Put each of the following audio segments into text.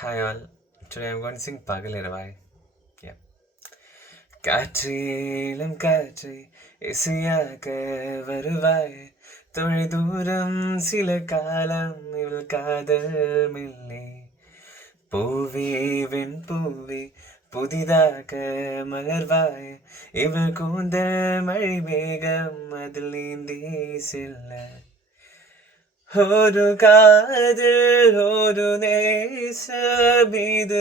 Hi all. Today I'm going to sing Pagalavai. Yeah. காற்றிலும் காற்றை இசையாக வருவாய் தொலை தூரம் சில காலம் இவள் காதல் மில்லை பூவே வெண் பூவே புதிதாக மலர்வாய் இவள் கூந்தல் மழை மேகம் அதில் நீந்தி செல்ல ஒரு காதல் ஒரு நேசம் இது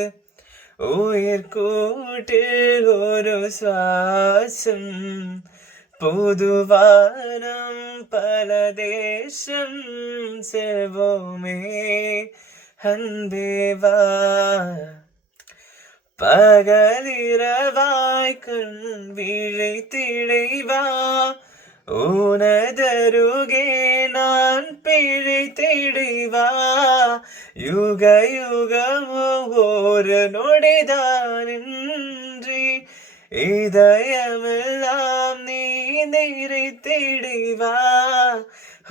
உயிர் கூட்டில் ஒரு சுவாசம் பொதுவானம் பல தேசம் செல்வோமே அன்பேவா பகலிரவாய் கண் விழித்திடைவா உனதருகே நான் பிழைத்திடைவா யுக யுகமோ ஒரு நொடிதானின்றி இதயமெல்லாம் நீ நிறைத்திடைவா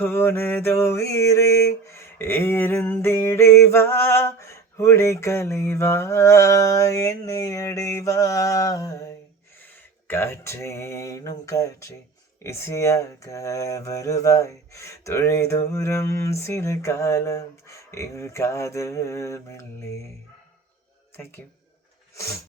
உனதுயிரே இருந்திடைவா உடைக்கலைவா என்னை அடைவாய் காற்றேனும் காற்றே இசையாக வருவாய் தொலை தூரம் சில காலம் இவள் காதல் மெல்லே. Thank you.